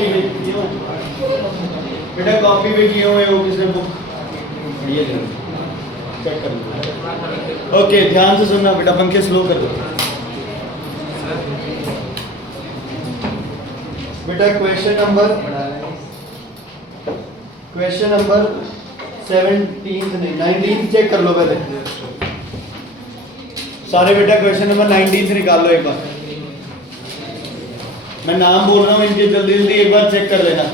Copy भी किए हुए बेटा, कॉपी भी किए हुए हो किसने बुक ये चेक कर लो। ओके ध्यान से सुनना बेटा, पंखे स्लो कर दो बेटा। क्वेश्चन नंबर 17 नहीं 19 चेक कर लो पहले सारे बेटा। क्वेश्चन नंबर 19 निकाल लो एक बार। मैं नाम बोल रहा हूँ इनके, जल्दी जल्दी एक बार चेक कर लेना,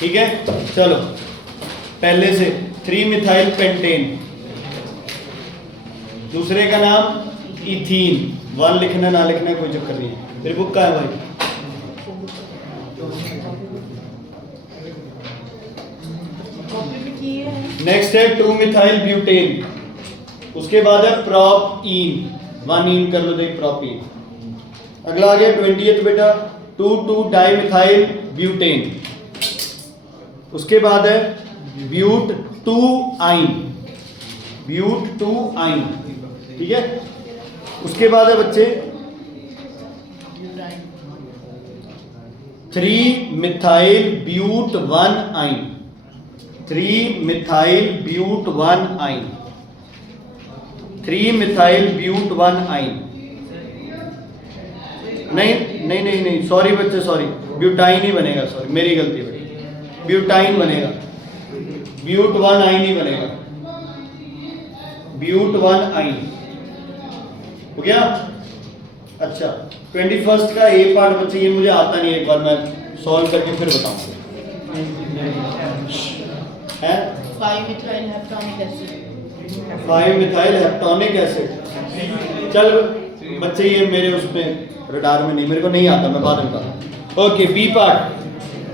ठीक है। चलो पहले से 3 मिथाइल पेंटेन, दूसरे का नाम इथीन। 1 लिखना ना लिखना कोई चक्कर नहीं है। मेरी बुक का है भाई? नेक्स्ट है 2 मिथाइल ब्यूटेन, उसके बाद है प्रोपीन। 1 इन कर लो, देख प्रोपीन। अगला आ गया 20th बेटा 2 डाई मिथाइल ब्यूटेन, उसके बाद है ब्यूट 2 आइन, ब्यूट 2 आइन, ठीक है। उसके बाद है बच्चे 3 मिथाइल ब्यूट 1 आइन, 3 मिथाइल ब्यूट 1 आइन, 3 मिथाइल ब्यूट 1 आइन। नहीं सॉरी बच्चे, सॉरी ब्यूटाइन ही बनेगा, सॉरी मेरी गलती बेटा, ब्यूटाइन बनेगा, ब्यूट 1 आइन ही बनेगा, ब्यूट 1 आइन हो गया। अच्छा 21st का ए पार्ट बच्चे ये मुझे आता नहीं, एक बार मैं सॉल्व करके फिर बताऊंगा। है 5 मिथाइल हेप्टानिक एसिड, 5 मिथाइल हेप्टानिक एसिड। चल बच्चे ये मेरे उसमें रडार में नहीं, मेरे को नहीं आता, मैं बाद में बताऊं। Okay B part,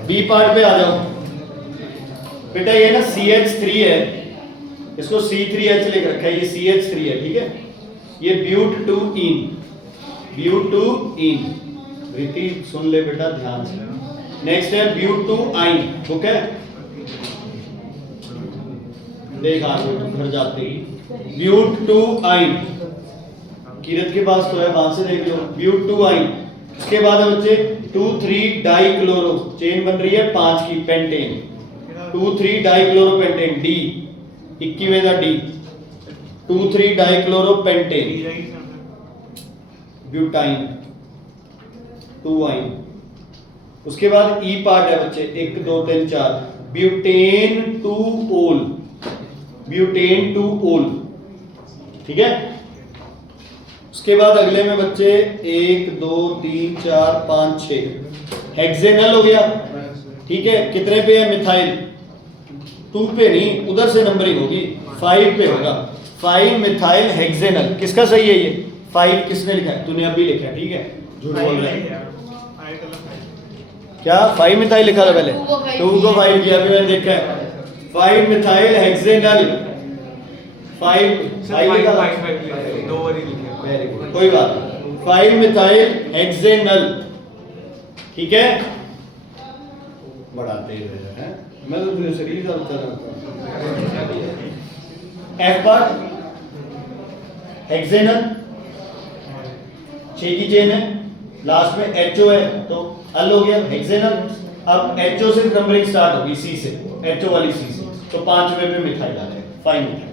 B part पे आ जाओ बेटा। ये ना CH3 है, इसको C3H लिख रखा है, ये CH3 है, ठीक है। ये ब्यूट 2 इन, ब्यूट 2 इन। रीति सुन ले बेटा ध्यान से। नेक्स्ट है ब्यूट 2 आइन, बुक है देख आ गए तुम घर जाते ही। ब्यूट 2 आइन, कीरत के पास तो है, वहां से देख लो। ब्यूट 2 आइन। उसके बाद है बच्चे 2,3 डाई क्लोरो, चेन बन रही है 5 की, pentane. 2,3 dichloro pentane, D 21वें का D, 2,3 dichloro pentane, butyne 2 yne. उसके बाद ई पार्ट है बच्चे 1 2 3 4, ब्यूटेन 2 ओल, ब्यूटेन 2 ओल, ठीक है। उसके बाद अगले में बच्चे 1 2 3 4 5 6 हेक्सेनल हो गया, ठीक है। कितने पे है मिथाइल? 2 पे नहीं, उधर से नंबरिंग होगी, 5 पे होगा। 5 मिथाइल हेक्सेनल। किसका सही है ये? 5 किसने लिखा है? तूने अभी लिखा है, ठीक है, झूठ बोल रहा है। क्या 5 मिथाइल लिखा था पहले? 2 को 5 किया, अभी मैंने देखा है 5 मिथाइल हेक्सेनल। 5 कोई बात, 5 मिथाइल हेक्सेनल, ठीक है। बढ़ाते ही रहे हैं, मैं तो तुझे सीरीज चलता रहता हूं। एफ पार्ट हेक्सेनल 6 की चेन है, लास्ट में HO है तो अल हो गया हेक्सेनल। अब HO से नंबरिंग स्टार्ट होगी, C से, HO वाली C से, तो 5वें पे मिथाइल आ जाएगा, 5 मिथाइल।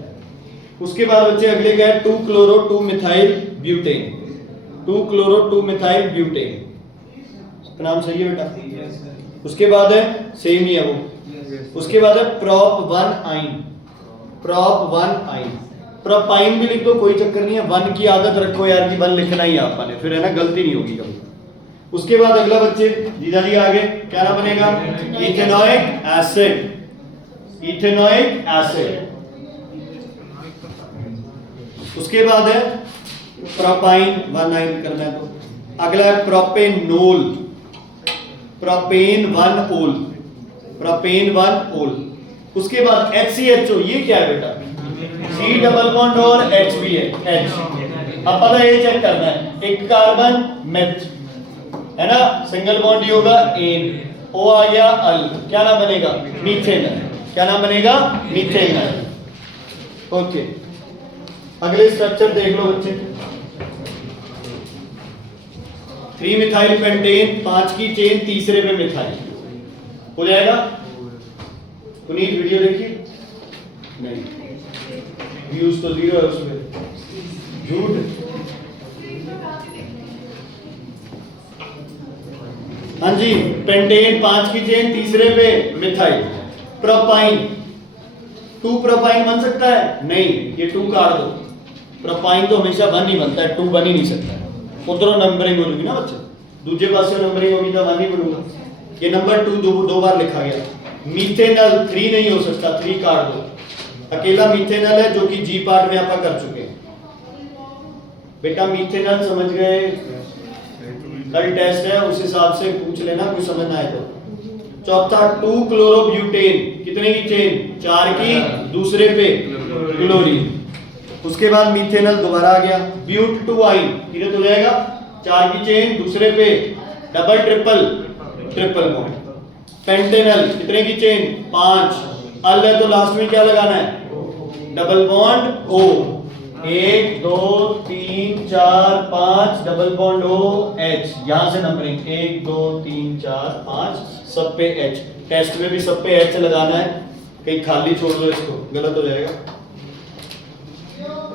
उसके बाद बच्चे अगले क्या है 2 chloro 2 methyl butane, 2 chloro 2 methyl butane, इसका नाम सही है बेटा। उसके बाद है सेम ही है वो। उसके बाद है प्रोप 1 आइन, प्रोप 1 आइन। प्रोपाइन भी लिख दो, कोई चक्कर नहीं है, 1 की आदत रखो यार कि 1 लिखना ही आपने, फिर है ना गलती नहीं होगी कभी। उसके बाद अगला बच्चे जीजा जी आगे क्या नाम बनेगा? Ethanoic acid, ethanoic acid. उसके बाद है प्रोपाइन 1 आइन करना है तो। अगला है प्रोपेनोल, प्रोपेन 1 ओल, प्रोपेन 1 ओल। उसके बाद HCHO, ये क्या है बेटा? C डबल बॉन्ड और H भी है, H। अब पता ये चेक करना है, एक कार्बन मेथ है ना, सिंगल बॉन्ड ही होगा एन, O आ गया अल, क्या नाम बनेगा? मीथेनल। क्या नाम बनेगा? मीथेनल। ओके अगले स्ट्रक्चर देख लो बच्चे। 3 मिथाइल पेंटेन, 5 की चेन, तीसरे पे मिथाइल, हो जाएगा। पुनीत वीडियो देखिए, नहीं व्यूज तो 0 है उसमें, झूठ। हाँ जी, पेंटेन 5 की चेन, तीसरे पे मिथाइल। प्रोपाइन, 2 प्रोपाइन बन सकता है? नहीं, ये 2 काट दो। प्रोपाइन तो हमेशा 1 ही बनता है, 2 बन ही नहीं सकता। उधरों नंबरिंग होगी ना बच्चे, दूसरे पास से नंबरिंग होगी तो 1 ही बनूंगा। ये नंबर 2 दो बार लिखा गया। मीथेनल 3 नहीं हो सकता, 3 काट दो। अकेला मीथेनल है जो कि जी पार्ट में आप कर चुके हैं। बेटा मीथेनल समझ गए, कल टेस्ट है उस हिसाब से पूछ लेना, कोई समझ ना आए तो। चौथा 2 क्लोरोब्यूटेन, कितने की चेन? 4 की, दूसरे पे क्लोरीन। उसके बाद मीथेनल दोबारा आ गया। ब्यूट 2 आइन, कितने हो जाएगा? 4 की चेन, दूसरे पे डबल ट्रिपल बॉन्ड। पेंटेनल कितने की चेन? 5। अल है तो लास्ट में क्या लगाना है? Double bond O. 1 2 3 4 5 double bond O H. यहां से नंबरिंग 1 2 3 4 5 सब पे एच। टेस्ट में भी सब पे एच लगाना है, कहीं खाली छोड़ दो इसको गलत हो जाएगा।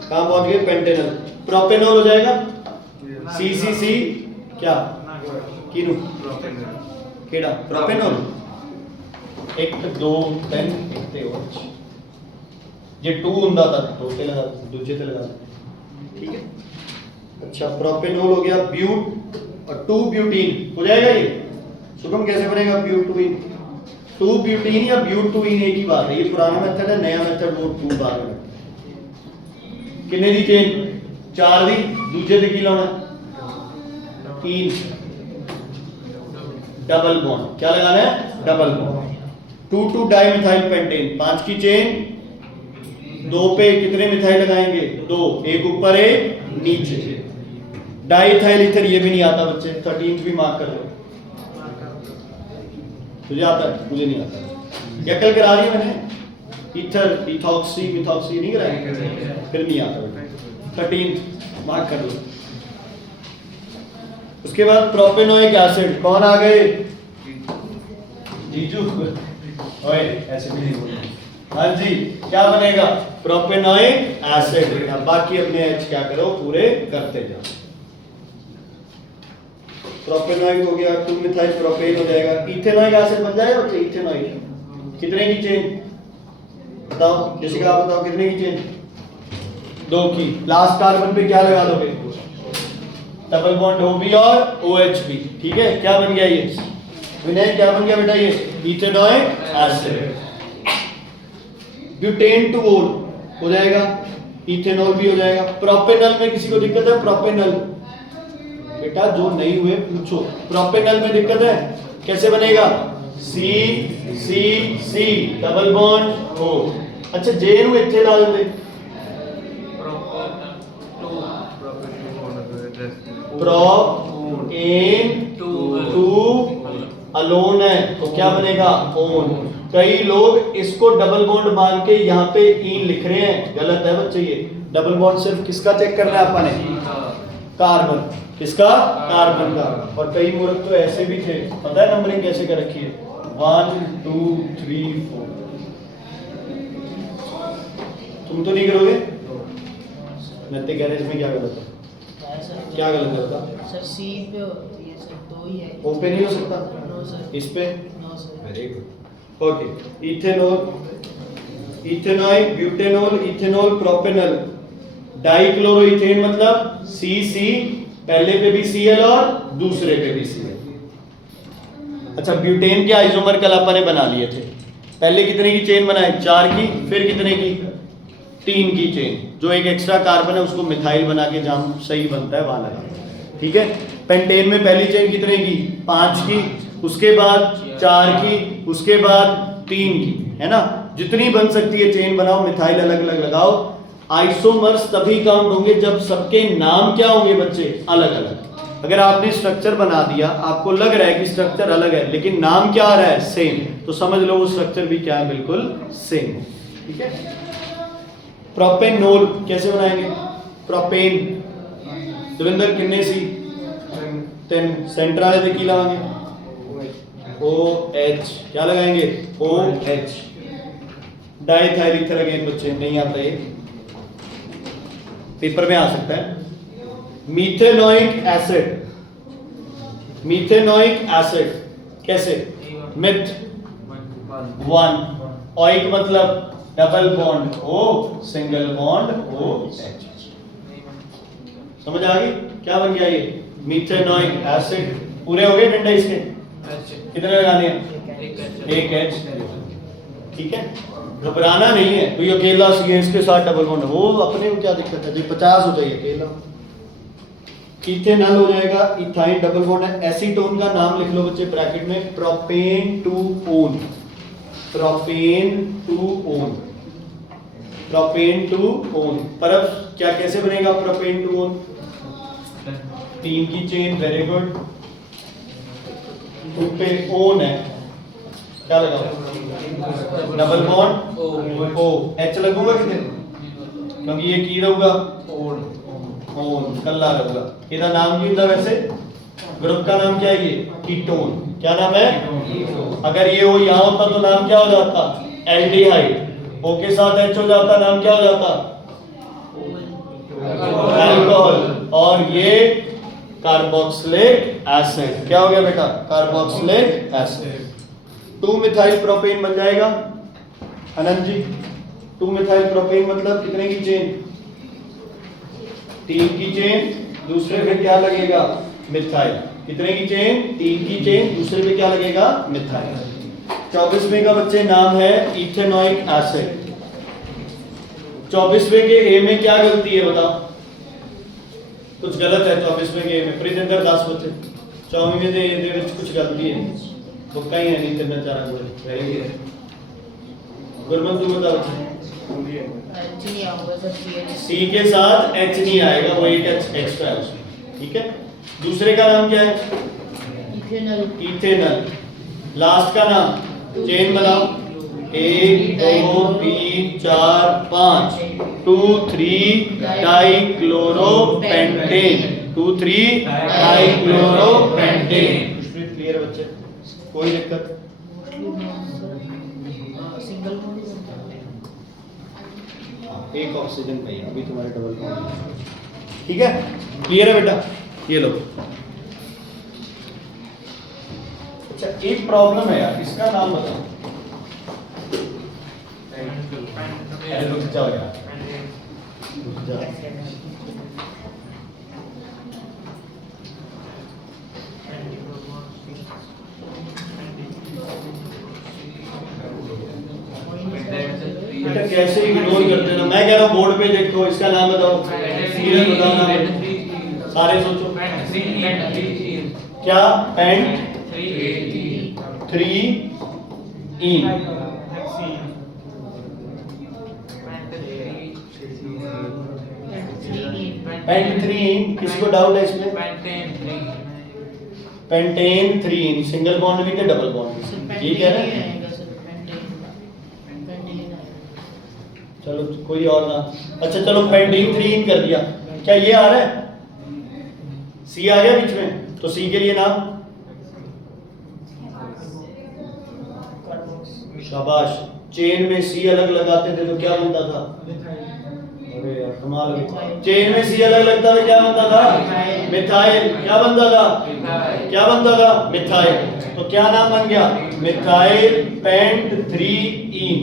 कहां पहुंच गए? पेंटेनल। प्रोपेनॉल हो जाएगा सीसीसी क्या किनु केड़ा प्रोपेनॉल 1 2 3 इतने हो जे 2 ਹੁੰਦਾ ਤਾਂ ਦੋ ਤੇ ਲਗਾ ਦੂਜੇ ਤੇ ਲਗਾ। ठीक है, अच्छा प्रोपेनॉल हो गया। ब्यूट और 2 ब्यूटीन हो जाएगा। ये शुभम कैसे बनेगा? ब्यूटीन 2 ब्यूटीन या ब्यूटीन एक ही बात है। ये पुराना मेथड है, नया मेथड वो 2 बार में। कितने दी चेन? 4 दी, दूजे ते की लाना? 3 डबल बॉन्ड। क्या लगाना है? Double bond. 2 डाइमिथाइल पेंटेन 5 की चेन, 2 पे कितने मिथाइल लगाएंगे? 2, एक ऊपर एक नीचे। डाइथाइल ईथर ये भी नहीं आता बच्चे, 13th भी मार्क कर लो। तुझे आता है? मुझे नहीं आता। क्या कल करा रही है मैंने? ईथर इथॉक्सी मिथॉक्सी नहीं कराई, फिर नहीं आता। 13th मार्क कर लो। उसके बाद प्रोपेनोइक एसिड, कौन आ गए? जीजू ओए ऐसे भी नहीं बोलना। हाँ जी, क्या बनेगा? Propanoic acid. बाकी अपने एच क्या करो पूरे करते जाओ। प्रोपेनोइक हो गया, 2 मिथाइल प्रोपेन हो जाएगा। इथेनोइक एसिड बन जाएगा बच्चे। इथेनोइक कितने की चेन बताओ? जैसे आप बताओ कितने की चेन? 2 की। लास्ट कार्बन पे क्या लगा दोगे? डबल बॉन्ड OB और OH भी। ठीक है, क्या बन गया ये? विनय क्या बन गया बेटा? ये इथेनोइक एसिड। ब्यूटेन 2 ओल हो जाएगा, इथेनॉल भी हो जाएगा। प्रोपेनल में किसी को दिक्कत है? प्रोपेनल बेटा जो नहीं हुए पूछो। प्रोपेनल में दिक्कत है? कैसे बनेगा? सी सी सी डबल बॉन्ड O। अच्छा जे ਨੂੰ ਇੱਥੇ ਲਾ ਦਿੰਦੇ। प्रोपेन 2 अलोन है तो क्या बनेगा? ओन। कई लोग इसको डबल बॉन्ड मान के यहाँ पे ईन लिख रहे हैं, गलत है बच्चे। ये डबल बॉन्ड सिर्फ किसका चेक करना है अपन ने? कार्बन। किसका? कार्बन का। और कई मूर्ख तो ऐसे भी थे, पता है नंबरिंग कैसे कर रखी है? 1 2 3 4। तुम तो नहीं करोगे? नत्ते गैरेज में क्या गलत है? क्या गलत है बता? सर सी पे होती है सर, 2 ही है। ओ पे नहीं हो सकता? No sir. इस पे? No sir. Very good. Okay, ethanol, ethanoic, butanol, ethanol, propanal. Dichloroethane मतलब CC, पहले पे भी Cl और दूसरे पे भी Cl। अच्छा, ब्यूटेन के आइसोमर कल अपन ने बना लिए थे। पहले कितने की चेन बनाए? 4 की, फिर कितने की? 3 की चेन। जो एक एक्स्ट्रा कार्बन है उसको मिथाइल बना के जहां सही बनता है वहां लगा। ठीक है, पेंटेन में पहली चेन कितने की? 5 की, उसके बाद 4 की, उसके बाद 3 की, है ना? जितनी बन सकती है चेन बनाओ, मिथाइल अलग अलग लगाओ। आइसोमर्स तभी काउंट होंगे जब सबके नाम क्या होंगे बच्चे? अलग अलग। अगर आपने स्ट्रक्चर बना दिया, आपको लग रहा है कि स्ट्रक्चर अलग है लेकिन नाम क्या आ रहा है? सेम, तो समझ लो वो स्ट्रक्चर भी क्या है? बिल्कुल सेम। ठीक है। प्रोपेनोल कैसे बनाएंगे? प्रोपेन देवेंद्र कितने सी? 10 सेंटर वाले की लाएंगे OH क्या लगाएंगे OH। डाइथाइल ईथर अगेन बच्चे नहीं आता ये, पेपर में आ सकता है। मीथेनोइक एसिड, मीथेनोइक एसिड कैसे, मिथ 1, ओइक मतलब double bond O single bond OH। समझ आ गई क्या बन गया ये मीथेनोइक एसिड। पूरे हो गए डंडे इसके, कितने लगाने हैं, एक H। ठीक है, घबराना नहीं है, कोई अकेला CH के साथ डबल बॉन्ड वो अपने को क्या दिक्कत है जी, 50 हो जाइए अकेला। इथेनॉल हो जाएगा, इथाइन डबल बॉन्ड है। एसीटोन का नाम लिख लो बच्चे ब्रैकेट में, propane two own, propane two own, propane two own. पर अब क्या कैसे बनेगा प्रोपेन टू ओन, 3 की चेन, वेरी गुड। टू पे ओन है, क्या लगाओ डबल बॉन्ड O, H लगूगा कितने, क्योंकि ये की रहूगा ओन कल्ला रहूगा। ਇਹਦਾ नाम ਕੀ ਹੁੰਦਾ वैसे, ग्रुप का नाम क्या है ये कीटोन, क्या नाम है, अगर ये O यहाँ होता तो नाम क्या हो जाता एल्डिहाइड, O के साथ H हो जाता नाम क्या हो जाता अल्कोहल, और ये कार्बोक्सिलिक एसिड, क्या हो गया बेटा कार्बोक्सिलिक एसिड। 2 मिथाइल प्रोपेन बन जाएगा अनंत जी। 2 मिथाइल प्रोपेन मतलब कितने की चेन, 3 की चेन, दूसरे पे क्या लगेगा मिथाइल, कितने की चेन 3 की चेन, दूसरे पे क्या लगेगा मिथाइल। 24वें का बच्चे नाम है इथेनोइक एसिड। 24वें के ए में क्या गलती है बताओ, कुछ गलत है 24वें के ए में, प्रिजिंदर दास बच्चे 24वें ਦੇ ਇਹਦੇ ਵਿੱਚ कुछ गलती है, बुक्का ही है नहीं करना चाह रहा कोई रह गया। गुरमन तू बता बच्चे, H नहीं आऊंगा सर, CH C के साथ H नहीं आएगा, वो एक H एक्स्ट्रा है उसमें। ठीक है, दूसरे का नाम क्या है इथेनॉल, इथेनॉल। लास्ट का नाम चेन बनाओ, 1 2 3 4 5, 2 3 डाइक्लोरोपेंटेन, 2 3 डाइक्लोरोपेंटेन। क्लियर बच्चे, कोई दिक्कत, सिंगल बॉन्ड एक ऑक्सीजन पे अभी तुम्हारे डबल बॉन्ड। ठीक है, क्लियर है बेटा, ये लो। अच्छा एक प्रॉब्लम है यार, इसका नाम बताओ, अरे रुक जाओ यार, रुक जाओ। बेटा कैसे इग्नोर करते हो, मैं कह रहा हूँ बोर्ड पे देखो, इसका नाम बताओ, सीरियल बताओ नाम, सारे सोचो क्या, पेंट 3 इन, पेंट 3 इन, किसको डाउट है इसमें, पेंटेन 3 इन, सिंगल बॉन्ड भी थे डबल बॉन्ड भी, ठीक है ना। चलो कोई और ना, अच्छा चलो पेंटेन 3 इन कर दिया, क्या ये आ रहा है, सी आ गया बीच में, तो सी के लिए नाम, शाबाश। चेन में सी अलग लगाते थे तो क्या बनता था, अरे यार कमाल है, चेन में सी अलग लगता था क्या बनता था मिथाइल, क्या बनता था, क्या बनता था मिथाइल, तो क्या नाम बन गया मिथाइल पेंट 3 इन।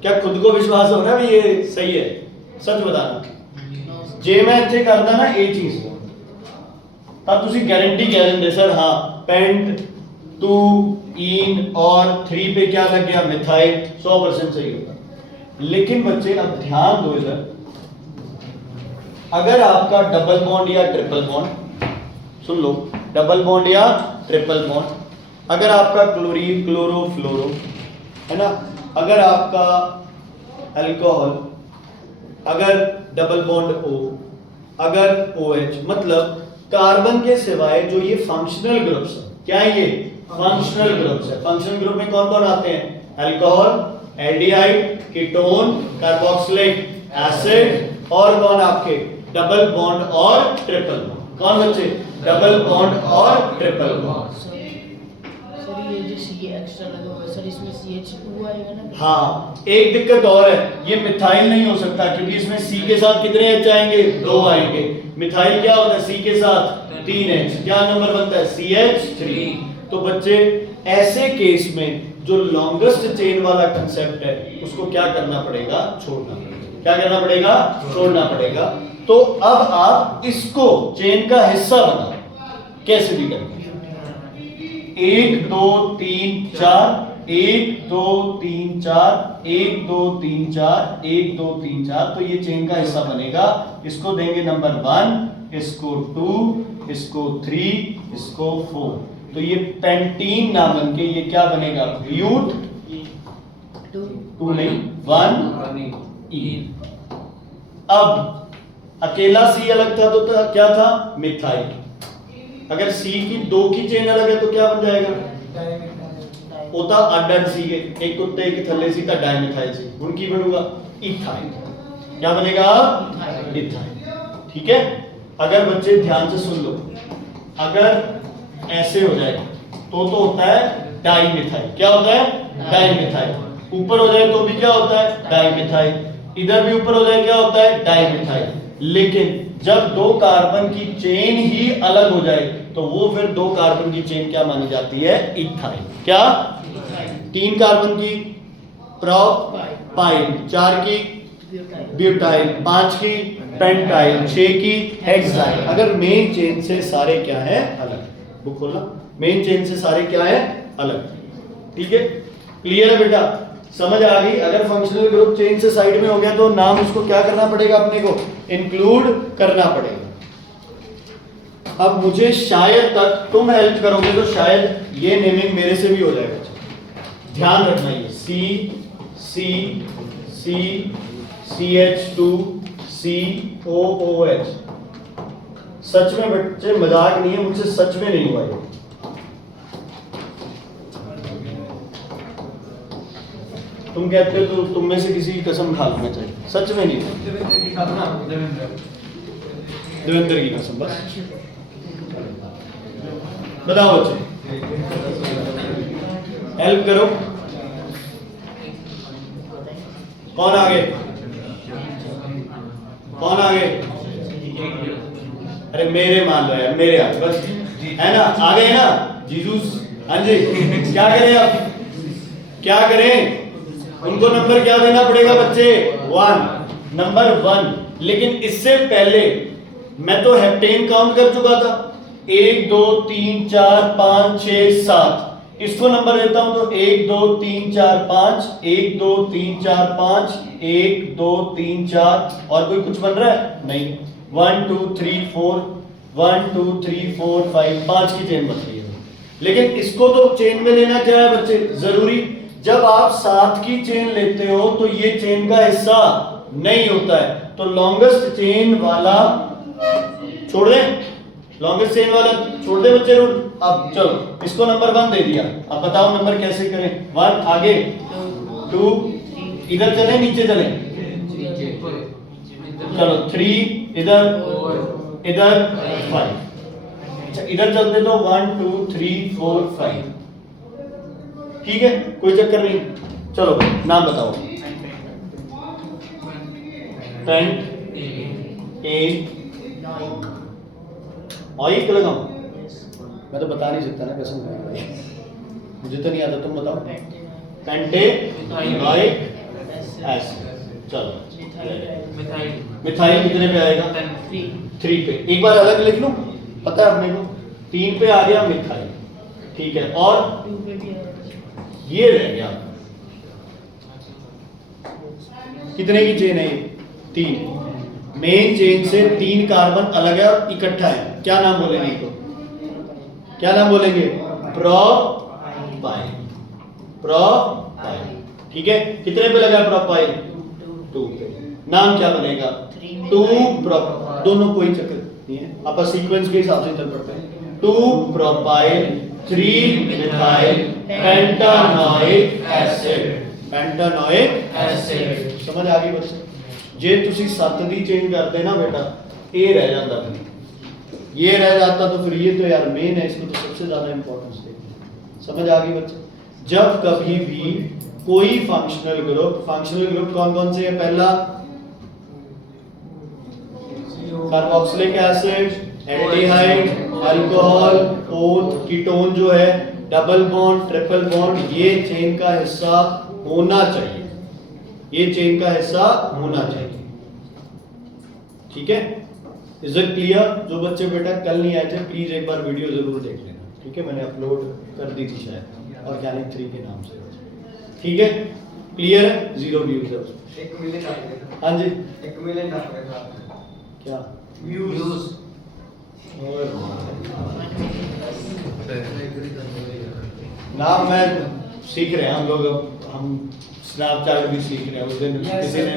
क्या खुद को विश्वास हो रहा है ये सही है, सच बताना। जे मैं ਇੱਥੇ ਕਰਦਾ ਨਾ ਇਹ ਚੀਜ਼, ਤਾਂ ਤੁਸੀਂ गारंटी कह देंगे सर हाँ पेंट 2 इन और 3 पे क्या लग गया मिथाइल, 100% सही होगा। लेकिन बच्चे अब ध्यान दो इधर, अगर आपका डबल बॉन्ड या ट्रिपल बॉन्ड, सुन लो डबल बॉन्ड या ट्रिपल बॉन्ड, अगर आपका क्लोरीन क्लोरो फ्लोरो है ना, अगर आपका अल्कोहल, अगर डबल बॉन्ड O, अगर OH, मतलब कार्बन के सिवाय जो ये फंक्शनल ग्रुप्स है, क्या है ये फंक्शनल ग्रुप्स है। फंक्शनल ग्रुप में कौन कौन आते हैं, alcohol, aldehyde, ketone, carboxylic acid, और कौन आपके डबल बॉन्ड और ट्रिपल बॉन्ड, कौन बच्चे डबल बॉन्ड और ट्रिपल बॉन्ड। सर ये जो सी एक्स्ट्रा लगा हुआ है सर इसमें CH2 आएगा ना? हाँ, एक दिक्कत और है, ये मिथाइल नहीं हो सकता क्योंकि इसमें सी के साथ कितने एच आएंगे? 2 आएंगे। मिथाइल क्या होता है? सी के साथ 3 एच, क्या नंबर बनता है? CH3। तो बच्चे ऐसे केस में जो लॉन्गेस्ट चेन वाला कंसेप्ट है उसको क्या करना पड़ेगा? छोड़ना पड़ेगा। क्या करना पड़ेगा? छोड़ना पड़ेगा। तो अब आप इसको चेन का हिस्सा बनाओ, कैसे भी करके 1 2 3 4 1 2 3 4 1 2 3 4 1 2 3 4, तो ये चेन का हिस्सा बनेगा। इसको देंगे नंबर 1, इसको 2, इसको 3, इसको 4। तो ये पेंटीन ना बन के ये क्या बनेगा? ब्यूट 2 नहीं 1 ई। अब अकेला सी अलग था तो क्या था? मिथाइल। अगर सी की 2 की चेन अलग है तो क्या बन जाएगा? होता अड्डर सी के एक कुत्ते की थल्ले सी का डाइमिथाइल सी, उनकी बनूंगा इथाइल। क्या बनेगा? इथाइल। ठीक है, अगर बच्चे ध्यान से सुन लो, अगर ऐसे हो जाए तो होता है डाइमिथाइल। क्या होता है? डाइमिथाइल। ऊपर हो जाए तो भी क्या होता है? डाइमिथाइल। इधर भी ऊपर हो जाए क्या होता है? डाइमिथाइल। लेकिन जब 2 कार्बन की चेन ही अलग हो जाए तो वो फिर 2 कार्बन की चेन क्या मानी जाती है? इथाइल। क्या? 3 कार्बन की प्रोपाइल, 4 की ब्यूटाइल, 5 की पेंटाइल, 6 की हेक्साइल। अगर मेन चेन से सारे क्या है? अलग। बुक खोलना। मेन चेन से सारे क्या है? अलग। ठीक है, क्लियर है बेटा? समझ आ गई? अगर फंक्शनल ग्रुप चेन से साइड में हो गया तो नाम उसको क्या करना पड़ेगा? अपने को इंक्लूड करना पड़ेगा। अब मुझे शायद तक तुम हेल्प करोगे तो शायद ये नेमिंग मेरे से भी हो जाएगा। ध्यान रखना, ये C CH2 COOH। सच में बच्चे मजाक नहीं है, मुझसे सच में नहीं हुआ ये। तुम कहते हो तो तुम में से किसी की कसम खा लेना चाहिए, सच में नहीं हुआ। देवेंद्र की कसम। बस बताओ बच्चे, हेल्प करो। कौन आगे? कौन आगे? अरे मेरे मान लो यार, मेरे आगे बस, है ना? आ गए ना जीजूस? हाँ जी। क्या करें अब? क्या करें? उनको नंबर क्या देना पड़ेगा बच्चे? 1, नंबर 1। लेकिन इससे पहले मैं तो हेप्टेन काउंट कर चुका था। 1 2 3 4 5 6 7। इसको नंबर देता हूं तो 1 2 3 4 5 1 2 3 4 5 1 2 3 4। और कोई कुछ बन रहा है? नहीं। 1 2 3 4 1 2 3 4 5 5 की चेन बन रही है। लेकिन इसको तो चेन में लेना क्या है बच्चे? जरूरी। जब आप 7 की चेन लेते हो तो ये चेन का हिस्सा नहीं होता है। तो लॉन्गेस्ट चेन वाला छोड़ दें, लॉन्गेस्ट चेन वाला छोड़ दे बच्चे रूल। अब चलो इसको नंबर 1 दे दिया। अब बताओ नंबर कैसे करें? 1 आगे, 2 इधर चले, नीचे चले, चलो 3 इधर, इधर 5। अच्छा इधर चलते तो 1 2 3 4 5। ठीक है, कोई चक्कर नहीं। चलो नाम बताओ। पेंट ए ऑइक लगाऊं? मैं तो बता नहीं सकता ना, कसम खा भाई, मुझे तो नहीं आता, तुम बताओ। पेंटे ऑइक एसिड। चलो मिथाइल कितने पे आएगा? 3 पे। एक बार अलग लिख लूं, पता है अपने को। 3 पे आ गया मिथाइल। ठीक है, और 2 पे भी है। ये रह गया। कितने की चेन है ये? 3। मेन चेन से 3 कार्बन अलग है और इकट्ठा है। क्या नाम बोलेंगे इनको? क्या नाम बोलेंगे? प्रोपाइल। प्रोपाइल। ठीक है, कितने पे लगा प्रोपाइल? 2 पे। नाम क्या बनेगा? 2 प्रोप। दोनों कोई चक्कर नहीं है, आप सीक्वेंस के हिसाब से चल पड़ते हैं। 2 propyl 3 methyl pentanoic acid. Pentanoic acid. समझ आ गई बच्चे? जे तुसी 7 दी चेंज करते ना बेटा, ए रह जाता, फिर ये रह जाता तो फिर ये तो यार मेन है, इसको तो सबसे ज्यादा इंपॉर्टेंस देते। समझ आ गई बच्चे? जब कभी भी कोई फंक्शनल ग्रुप कौन कौन से है? पहला carboxylic acid, aldehyde, alcohol, ketone जो है, डबल बॉन्ड, ट्रिपल बॉन्ड, ये चेन का हिस्सा होना चाहिए, ये चेन का हिस्सा होना चाहिए। ठीक है, इज इट क्लियर? जो बच्चे बेटा कल नहीं आए थे प्लीज एक बार वीडियो जरूर देख लेना। ठीक है, मैंने अपलोड कर दी थी शायद ऑर्गेनिक 3 के नाम से। ठीक है, क्लियर है? 0 व्यूज है उसमें। 1 मिलियन आ गए। हाँ जी, 1 मिलियन आ गए। क्या व्यूज नाम मैं सीख रहे हैं हम लोग, अब हम स्नैपचैट भी सीख रहे हैं। उस दिन किसी ने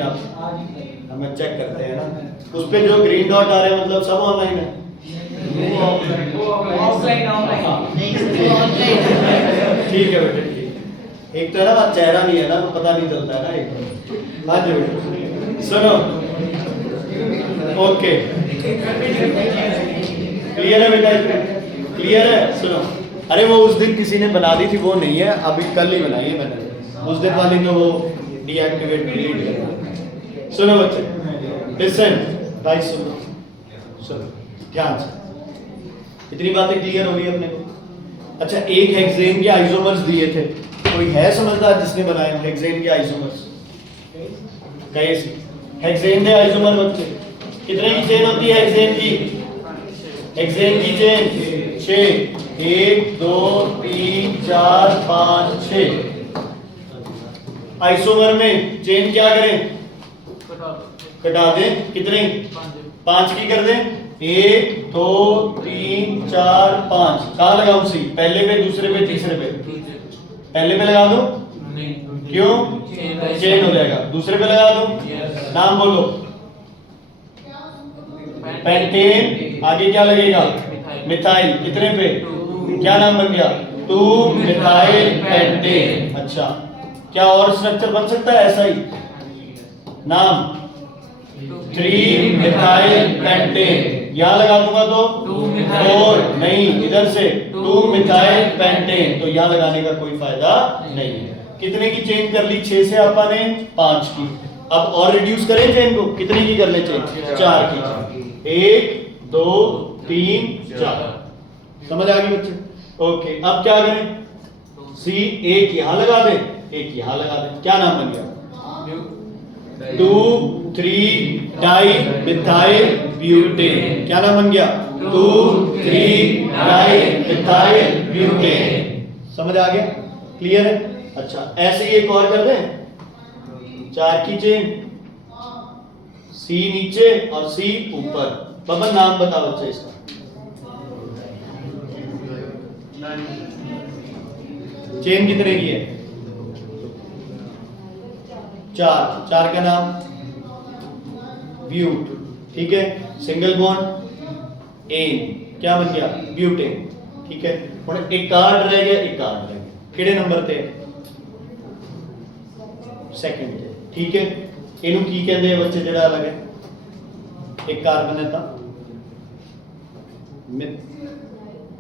हमें चेक करते हैं ना, उस पे जो ग्रीन डॉट आ रहे हैं मतलब सब ऑनलाइन है। Offline online. नहीं वो ऑनलाइन। ठीक है बेटे, ठीक है। एक तो है ना चेहरा नहीं है ना तो पता नहीं चलता है ना एक। हाँ जी बेटे, सुनो, ओके, क्लियर है बेटा? क्लियर है? सुनो, अरे वो उस दिन किसी ने बना दी थी, वो नहीं है, अभी कल ही बनाई है मैंने। उस दिन वाली तो वो डीएक्टिवेट डिलीट कर। सुनो बच्चे, लिसन भाई, सुनो ध्यान से, इतनी बातें क्लियर हो गई अपने को? अच्छा, एक हेक्सेन के आइसोमर्स दिए थे, कोई है समझदार जिसने बनाए हेक्सेन के आइसोमर्स? कैसे हेक्सेन के आइसोमर बच्चे कितने की चेन होती है हेक्सेन की? हेक्सेन की चेन 6, 1 2 3 4 5 6। आइसोमर में चेन क्या करें? कटा दें। कितने? 5 की कर दें। 1 2 3 4 5। कहाँ लगाऊं सी? पहले पे, दूसरे पे, तीसरे पे? पहले पे लगा दो। क्यों? चेन हो जाएगा। दूसरे पे लगा दो। नाम बोलो। पेंटेन। आगे क्या लगेगा? मिथाइल। कितने पे? क्या नाम बन गया? 2 मिथाइल पेंटेन। अच्छा, क्या और स्ट्रक्चर बन सकता है ऐसा ही? नाम 3 मिथाइल पेंटेन। यहां लगा दूंगा तो 4 नहीं, इधर से 2 मिथाइल पेंटेन, तो यहां लगाने का कोई फायदा नहीं है। कितने की चेन कर ली? 6 से अपन ने 5 की। अब और रिड्यूस करें चेन को, कितने की कर ले चेन? 4 की। 1 2 3 4। समझ आ गई बच्चे? ओके, अब क्या करें? सी, एक यहां लगा दे, एक यहां लगा दे। क्या नाम बन गया? 2 3 डाई मिथाइल ब्यूटेन। क्या नाम बन गया? 2 3 डाई मिथाइल ब्यूटेन। समझ आ गया? क्लियर है? अच्छा, ऐसे ही एक और कर दें। 4 की चेन, सी नीचे और सी ऊपर। बबन नाम बता बच्चे इसका। चेन कितने की है? 4 का नाम ब्यूट। ठीक है, सिंगल बॉन्ड एन, क्या बन गया? ब्यूटेन। ठीक है, ਹੁਣ एक कार्ड रह गया, एक कार्ड रह गया। ਕਿਹੜੇ ਨੰਬਰ ਤੇ? सेकंड ਤੇ। ठीक है, ਇਹਨੂੰ ਕੀ ਕਹਿੰਦੇ ਆ ਬੱਚੇ ਜਿਹੜਾ ਅਲੱਗ ਹੈ? एक कार्बन है ਤਾਂ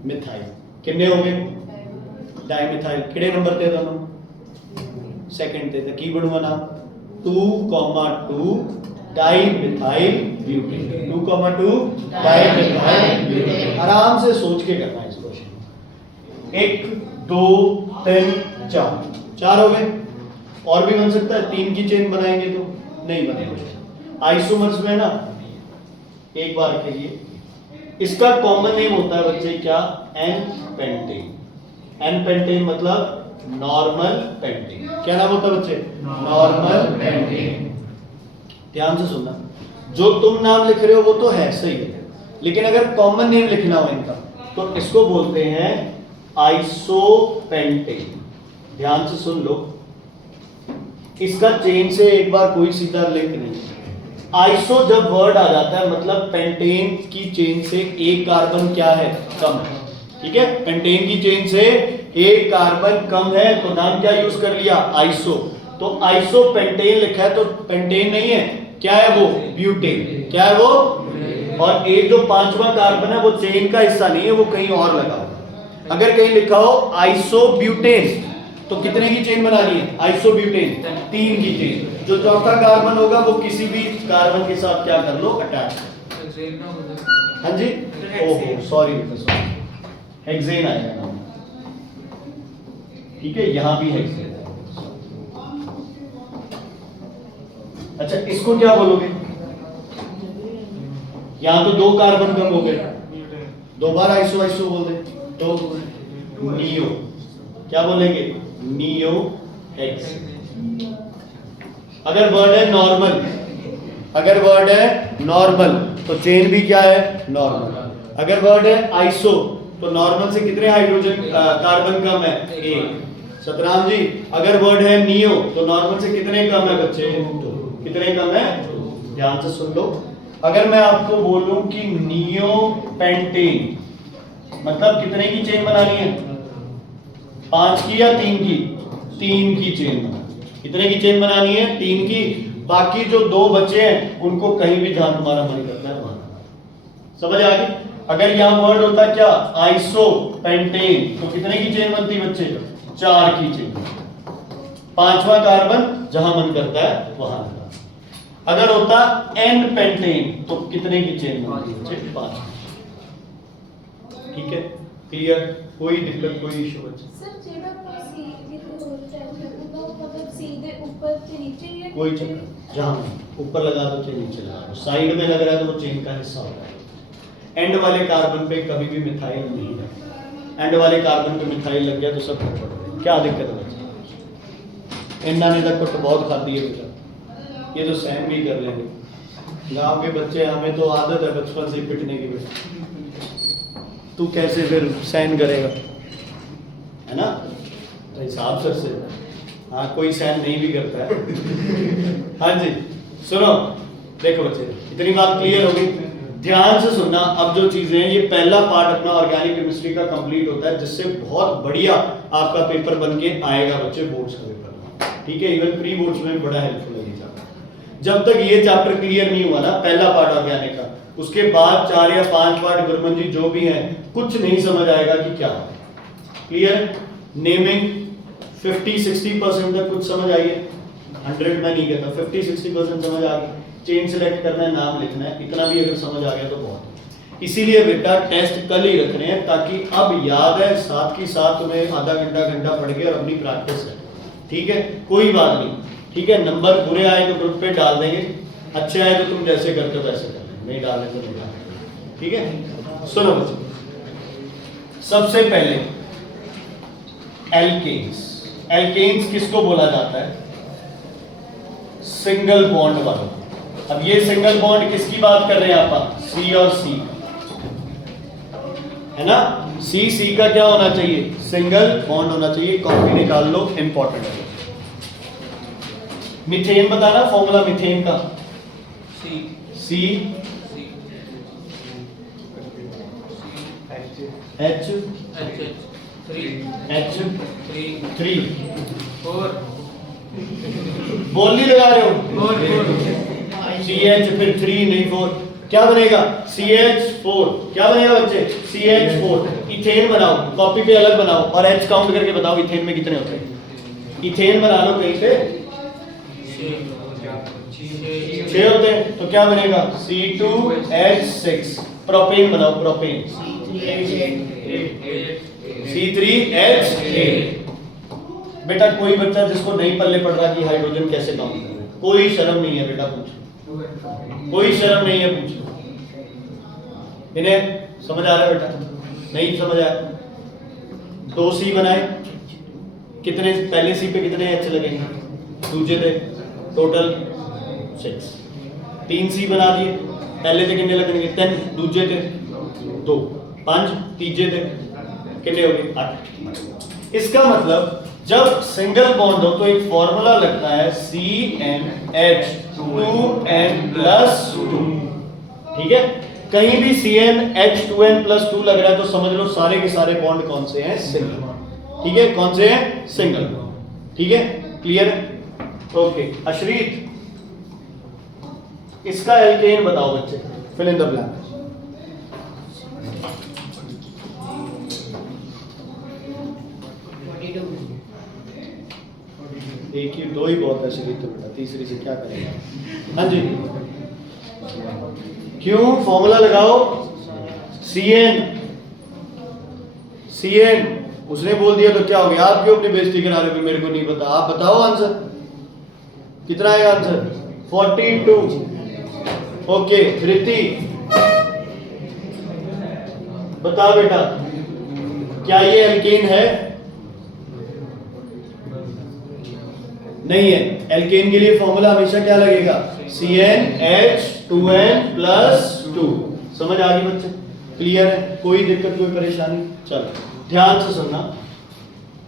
मिथाइल। कितने हो गए? डाइमिथाइल। ਕਿਹੜੇ ਨੰਬਰ ਤੇ ਤੁਹਾਨੂੰ? सेकंड ਤੇ। ਤਾਂ ਕੀ ਬਣੂਗਾ ਨਾਮ? 2,2 डाइमिथाइल ब्यूटेन। 2,2 dimethyl butane. आराम से सोच के करना है इस क्वेश्चन। 1 2 3 4 हो गए। और भी बन सकता है, 3 की चेन बनाएंगे तो नहीं बनेगा। आइसोमर्स में ना एक बार के लिए इसका कॉमन नेम होता है बच्चे क्या? N pentane. एन पेंटेन मतलब नॉर्मल पेंटेन। क्या नाम होता है बच्चे? Normal pentane. ध्यान से सुनना, जो तुम नाम लिख रहे हो वो तो है सही है, लेकिन अगर कॉमन नेम लिखना हो इनका तो इसको बोलते हैं आइसोपेंटेन। ध्यान से सुन लो, इसका चेन से एक बार कोई सीधा लिंक नहीं। आइसो जब वर्ड आ जाता है मतलब पेंटेन की चेन से एक कार्बन क्या है? कम है। ठीक है, पेंटेन की चेन से एक कार्बन कम है तो नाम क्या यूज कर लिया? आइसो। तो आइसो पेंटेन लिखा है तो पेंटेन नहीं है, क्या है वो? ब्यूटेन। क्या है वो? और एक जो 5वां कार्बन है वो चेन का हिस्सा नहीं है, वो कहीं और लगा हुआ। अगर कहीं लिखा हो आइसोब्यूटेन तो कितने की चेन बनानी है? आइसोब्यूटेन 3 की चेन। जो चौथा कार्बन होगा वो किसी भी कार्बन के साथ क्या कर लो, अटैच। हाँ जी, ओहो सॉरी हेक्सेन आएगा नाम, ठीक है, यहां भी हेक्सेन। अच्छा इसको क्या बोलोगे? यहां तो 2 कार्बन कम हो गए, 2 बार आइसो आइसो बोल दे तो नियो, क्या बोलेंगे? Neo hex. अगर वर्ड है नॉर्मल, अगर वर्ड है नॉर्मल तो चेन भी क्या है? नॉर्मल। अगर वर्ड है आइसो तो नॉर्मल से कितने हाइड्रोजन कार्बन कम है? 1। सतराम जी अगर वर्ड है नियो तो नॉर्मल से कितने कम है बच्चे? 2। कितने कम है? ध्यान से सुन लो। अगर मैं आपको बोलूं कि नियो पेंटेन मतलब कितने की चेन बनानी है? 5 की या 3 की? 3 की चेन बनानी। कितने की चेन बनानी है? 3 की। बाकी जो 2 बचे हैं उनको कहीं भी जहां तुम्हारा मन करता है वहां। समझ आ गई? अगर यहां वर्ड होता क्या? आइसो पेंटेन तो कितने की चेन बनती बच्चे? 4 की चेन। 5वां कार्बन जहां मन करता है वहां। अगर होता एन पेंटेन तो कितने की चेन बनती है बच्चे? 5। ठीक है, क्लियर? कोई दिक्कत, कोई इशू बच्चे? सर जेड़ा कोई सी मतलब सीधे ऊपर से नीचे या कोई चक्कर, जहां ऊपर लगा दो चाहे नीचे लगा दो, साइड में लग रहा है तो वो चेन का हिस्सा होगा। एंड वाले कार्बन पे कभी भी मिथाइल नहीं है। एंड वाले कार्बन पे मिथाइल लग गया तो सब गड़बड़ हो गया। क्या दिक्कत है बच्चे? इन्ना ने तक कुट बहुत खाती है बेटा, ये तो सहन भी कर लेंगे। गांव के बच्चे, हमें तो आदत है बचपन से पिटने की बेटा, तू कैसे फिर सहन करेगा, है ना? तो हिसाब से हाँ, कोई सहन नहीं भी करता है। हाँ जी सुनो, देखो बच्चे इतनी बात क्लियर हो गई, ध्यान से सुनना। अब जो चीजें हैं, ये पहला पार्ट अपना ऑर्गेनिक केमिस्ट्री का कंप्लीट होता है, जिससे बहुत बढ़िया आपका पेपर बन के आएगा बच्चे, बोर्ड्स का पेपर। ठीक है, इवन प्री बोर्ड्स में बड़ा हेल्पफुल है ये चैप्टर। जब तक ये चैप्टर क्लियर नहीं हुआ ना, पहला पार्ट ऑर्गेनिक का, उसके बाद 4 या 5 पार्ट गुरमन जी जो भी है कुछ नहीं समझ आएगा कि क्या है। क्लियर? नेमिंग 50-60% तक कुछ समझ आई है, 100 में नहीं कहता, 50-60% समझ आ गई। चेन सेलेक्ट करना है, नाम लिखना है, इतना भी अगर समझ आ गया तो बहुत। इसीलिए बेटा टेस्ट कल ही रख रहे हैं, ताकि अब याद है, साथ के साथ तुम्हें आधा घंटा पढ़ के और अपनी प्रैक्टिस है। ठीक है, कोई बात नहीं। ठीक है, नंबर बुरे आए तो ग्रुप पे डाल देंगे, अच्छे आए तो तुम जैसे करते हो वैसे कर लेंगे, नहीं डाले तो नहीं डालेंगे। ठीक है, सुनो बच्चों, सबसे पहले एल्केन्स। एल्केन्स किसको बोला जाता है? सिंगल बॉन्ड वालों। अब ये सिंगल बॉन्ड किसकी बात कर रहे हैं आप? सी और सी, है ना? सी का क्या होना चाहिए? सिंगल बॉन्ड होना चाहिए। कॉपी निकाल लो, इंपॉर्टेंट है। मीथेन बताना, फॉर्मूला मीथेन का। सी एच थ्री बोल नहीं लगा रहे हो? CH फिर 3 नहीं 4, क्या बनेगा? CH4। क्या बनेगा बच्चे? CH4। इथेन बनाओ, कॉपी पे अलग बनाओ और H काउंट करके बताओ इथेन में कितने होते हैं। इथेन बना लो कहीं पे, 6 होते हैं, तो क्या बनेगा? C2H6। प्रोपेन बनाओ, प्रोपेन C3H8। बेटा कोई बच्चा जिसको नहीं पल्ले पड़ रहा कि हाइड्रोजन कैसे काउंट करना है, कोई शर्म नहीं है बेटा, पूछो, कोई शर्म नहीं है, पूछो। इन्हें समझ आ रहा है बेटा? नहीं समझ आया? 2 C बनाए, कितने पहले C पे कितने H लगेंगे? दूसरे थे, टोटल 6। 3 C बना दिए, पहले थे कितने लगेंगे? 10, दूसरे थे 2, 5, तीसरे थे कितने हो गए? 8। इसका मतलब जब सिंगल बॉन्ड हो तो एक फॉर्मूला लगता है CnH2n+2। ठीक है, कहीं भी CnH2n+2 लग रहा है तो समझ लो सारे के सारे बॉन्ड कौन से हैं? सिंगल। ठीक है, कौन से हैं? सिंगल। ठीक है, क्लियर है? ओके, अशरीत इसका एल्केन बताओ बच्चे, फिल इन द ब्लैंक। एक ही दो ही बहुत है शरीर तो बेटा, तीसरी से क्या करेगा? हाँ जी, क्यों? फॉर्मूला लगाओ CN। उसने बोल दिया तो क्या हो गया? आप क्यों अपनी बेइज्जती करा रहे हो? मेरे को नहीं पता, आप बताओ आंसर कितना है? आंसर 42। ओके प्रीति बता बेटा, क्या ये एल्केन है? नहीं है। एल्केन के लिए फॉर्मूला हमेशा क्या लगेगा? CnH2n+2। समझ आ गई बच्चे? क्लियर है? कोई दिक्कत कोई परेशानी? चलो ध्यान से सुनना,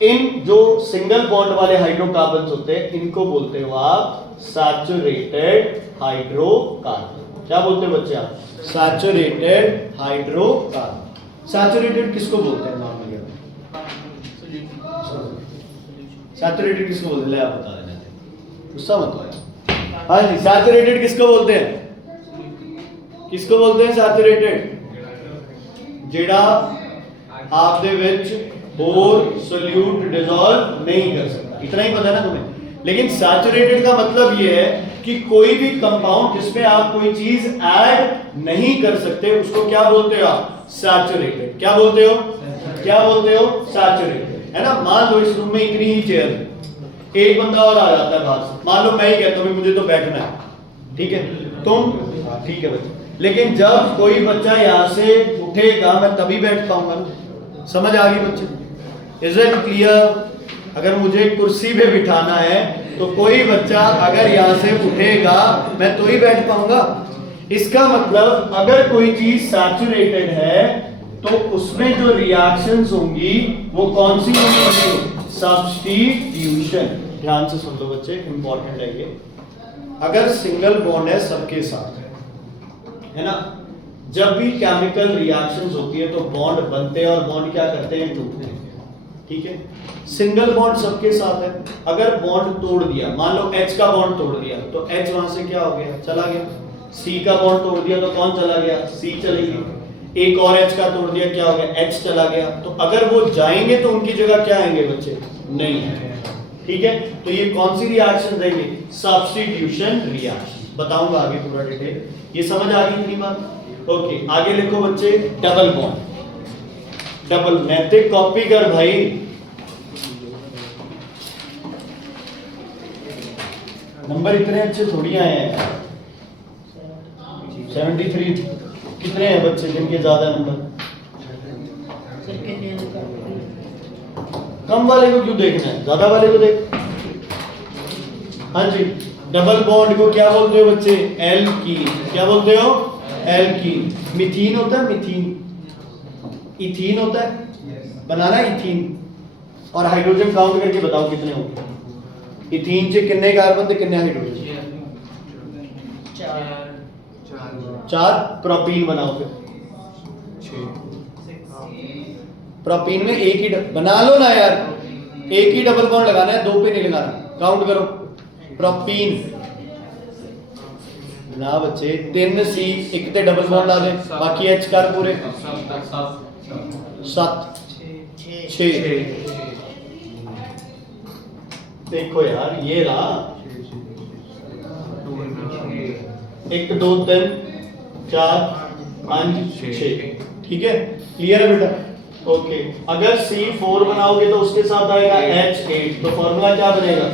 इन जो सिंगल बॉन्ड वाले हाइड्रोकार्बन्स होते हैं इनको बोलते हो आप सैचुरेटेड हाइड्रोकार्बन। क्या बोलते हो बच्चे आप? Saturated hydrocarbon. सैचुरेटेड किसको बोलते हैं नॉर्मली? सैचुरेटेड किसको बोलते हैं? ले आप बता देना, गुस्सा मत हो। हाँ जी, सैचुरेटेड किसको बोलते हैं? किसको बोलते हैं सैचुरेटेड? जेड़ा आपदे विच और सोल्यूट डिसॉल्व नहीं कर सकता, इतना ही पता है ना तुम्हें। लेकिन सैचुरेटेड का मतलब ये है कि कोई भी कंपाउंड जिसमें आप कोई चीज ऐड नहीं कर सकते उसको क्या बोलते हो आप? सैचुरेटेड। क्या बोलते हो? क्या बोलते हो? सैचुरेटेड, है ना। मान लो इस रूम में इतनी ही चेयर, एक बंदा और आ जाता है बाहर से, मान लो मैं ही कहता हूं मुझे तो बैठना है, ठीक है, तुम ठीक है बच्चे, लेकिन जब कोई बच्चा यहां से उठेगा मैं तभी बैठ पाऊंगा ना। समझ आ गई बच्चे? Is it clear? अगर मुझे कुर्सी पे बिठाना है तो कोई बच्चा अगर यहां से उठेगा मैं तो ही बैठ पाऊंगा। इसका मतलब अगर कोई चीज सैचुरेटेड है तो उसमें जो रिएक्शंस होंगी वो कौन सी होंगी? सब्स्टिट्यूशन। ध्यान से सुन लो बच्चे, इंपॉर्टेंट है ये। अगर सिंगल बॉन्ड है सबके साथ, है ना, जब भी केमिकल रिएक्शंस होती है तो बॉन्ड बनते हैं और बॉन्ड क्या करते हैं? टूटते हैं, ठीक है। सिंगल बॉन्ड सबके साथ है, अगर बॉन्ड तोड़ दिया, मान लो H का बॉन्ड तोड़ दिया तो H वहां से क्या हो गया? चला गया। C का बॉन्ड तोड़ दिया तो कौन चला गया? C चली गई। एक और H का तोड़ दिया, क्या हो गया? H चला गया। तो अगर वो जाएंगे तो उनकी जगह क्या आएंगे बच्चे? नहीं है, ठीक है। तो ये कौन सी रिएक्शन रहेंगे? Substitution reaction. बताऊंगा आगे पूरा डिटेल। ये समझ आ गई इतनी बात? ओके, आगे लिखो बच्चे, डबल बॉन्ड। डबल नैतिक कॉपी कर भाई। नंबर इतने अच्छे थोड़ी आए हैं। 73 कितने हैं बच्चे जिनके ज्यादा नंबर? कम वाले को क्यों देखना है, ज्यादा वाले को देख। हाँ जी, डबल बॉन्ड को क्या बोलते हो बच्चे? एल्कीन। क्या बोलते हो? एल्कीन। मिथीन होता है, मिथीन। इथीन होता है, बनाना इथीन। और हाइड्रोजन काउंट करके बताओ कितने होंगे? इथीन से कितने कार्बन थे, कितने हाइड्रोजन? 4। प्रोपीन बनाओ फिर 6। प्रोपीन में एक ही बना लो ना यार, एक ही डबल बॉन्ड लगाना है, 2 पे नहीं लगाना। काउंट करो। प्रोपीन ना बच्चे 3C, एक ते डबल बॉन्ड ला दे, बाकी H कर पूरे 7 6। देखो यार ये रहा 1 2 3 4 5 6, ठीक है। क्लियर है बेटा? ओके, अगर C4 बनाओगे तो उसके साथ आएगा H8, तो फॉर्मूला क्या बनेगा?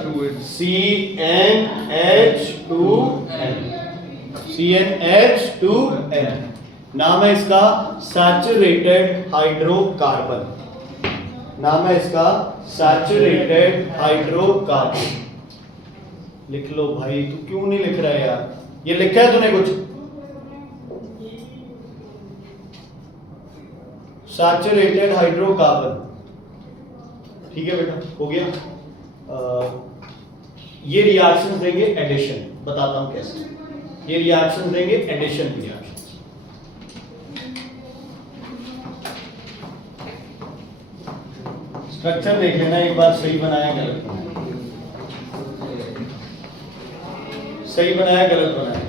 CnH2n। CnH2n नाम है इसका सैचुरेटेड हाइड्रोकार्बन। नाम है इसका सैचुरेटेड हाइड्रोकार्बन। लिख लो भाई, तू क्यों नहीं लिख रहा है यार? ये लिखा है तूने कुछ? सैचुरेटेड हाइड्रोकार्बन, ठीक है बेटा, हो गया। ये रिएक्शन देंगे एडिशन, बताता हूं कैसे। ये रिएक्शन देंगे एडिशन रिएक्शन। स्ट्रक्चर देख लेना एक बार, सही बनाया गलत बनाया, सही बनाया गलत बनाया,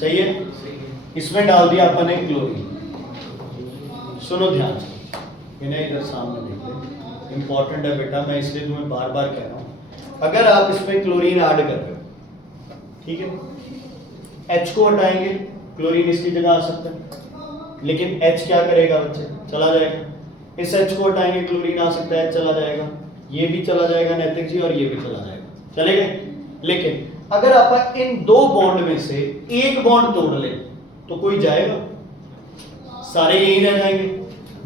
सही है। इसमें डाल दिया अपन ने क्लोरीन। सुनो ध्यान से, इन्हें इधर सामने देख ले, इंपॉर्टेंट है बेटा, मैं इसलिए तुम्हें बार बार कह रहा हूँ। अगर आप इसमें क्लोरीन ऐड कर रहे हो, ठीक है, H को हटाएंगे, क्लोरीन इसकी जगह आ सकता है, लेकिन H क्या करेगा बच्चे, चला जाएगा। इस H को हटाएंगे, क्लोरीन आ सकता है, H चला जाएगा, ये भी चला जाएगा नैतिक जी, और ये भी चला जाएगा, चले गए। लेकिन अगर आप इन दो बॉन्ड में से एक बॉन्ड तोड़ ले तो कोई जाएगा, सारे यहीं रह जाएंगे।